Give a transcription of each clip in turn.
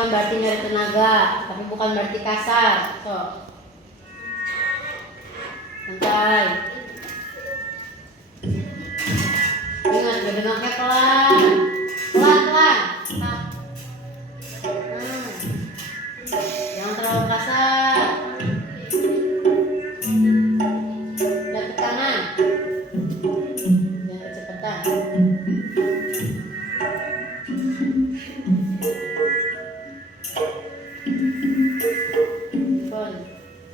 bukan berarti nyari tenaga, tapi bukan berarti kasar. Tuh. Santai. Ingat, gedengnya pelan. Pelan-pelan. Jangan terlalu kasar. Lihat ke kanan. Jangan kecepatan.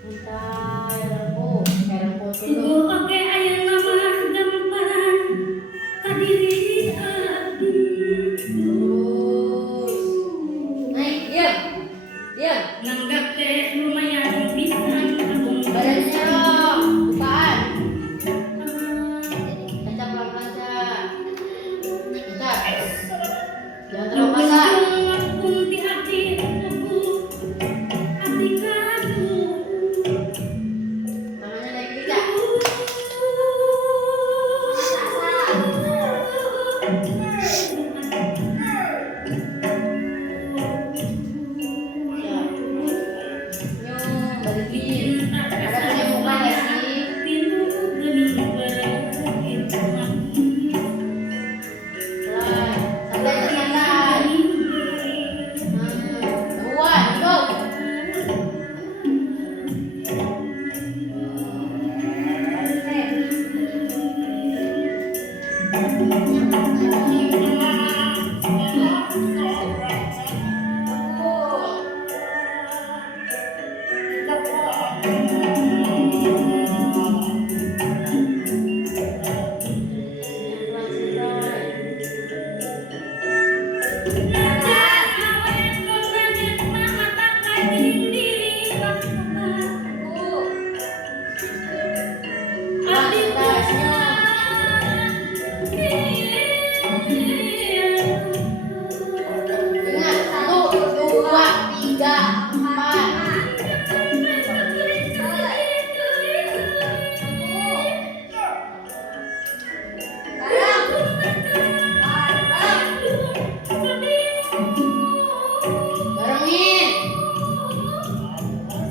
Santai, lembut. Lembut dulu. Oke, ayo nama gamparan kadiri Naik, diam. Diam. nanggap teh lumayan bisa abung Badannya dong, bukaan. Kencang pelan-pelan, Cak. Kencang. Jangan terlalu kasar. di hati aku hati kamu Tangannya naik dikit, Cak. Balikin. Ada punya muka nggak sih? Pelan. Santai, santai. Buat, go. Ingat, 1, 2, 3, 4. Barengin.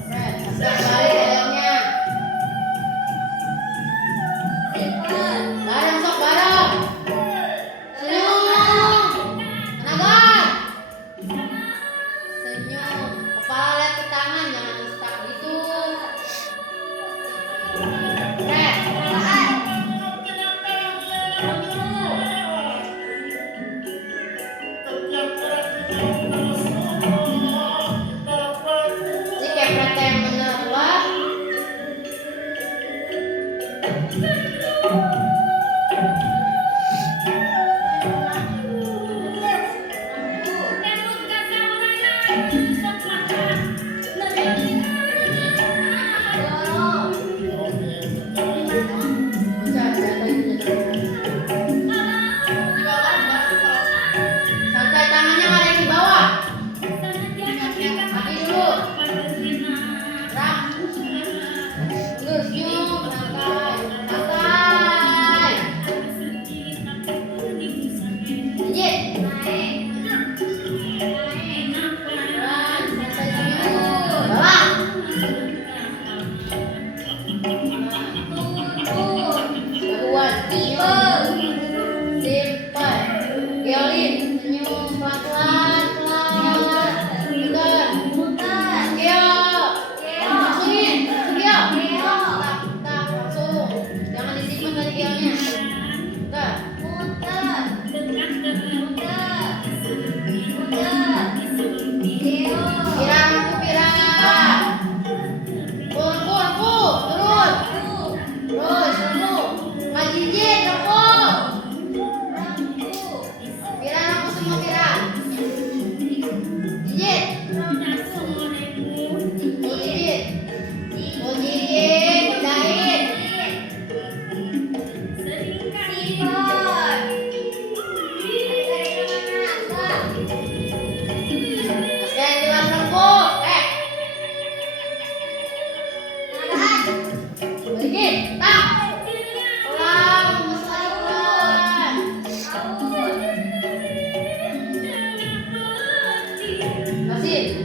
Masuk balik dalamnya. Bareng, sok bareng. Senyum. Tenaga. Senyum. Kepala lihat ke tangan, jangan stuck gitu. Red. Ini kayak kereta yang menolak. Santai, tangannya nggak ada yang di bawah. Kaki dulu. Gerak. Terus senyum, santai, santai. Pijit. Pelan, santai, senyum. Bawah. Keluar, simple. Simple. Violin, senyum, pelan-pelan, pelan. Muter. Keo. Langsungin. Keo. Tak, langsung. Jangan disimpan tadi keonya. Muter. Pira, aku pira. Pun, turun. Terus, Kak Jinjit, tepuk. Pira, aku semua pira. Jinjit. Jinjit, pindahin. Masih jelas tepuk. Balikin, tak. Pulang, masuk lagi pulang. Masih.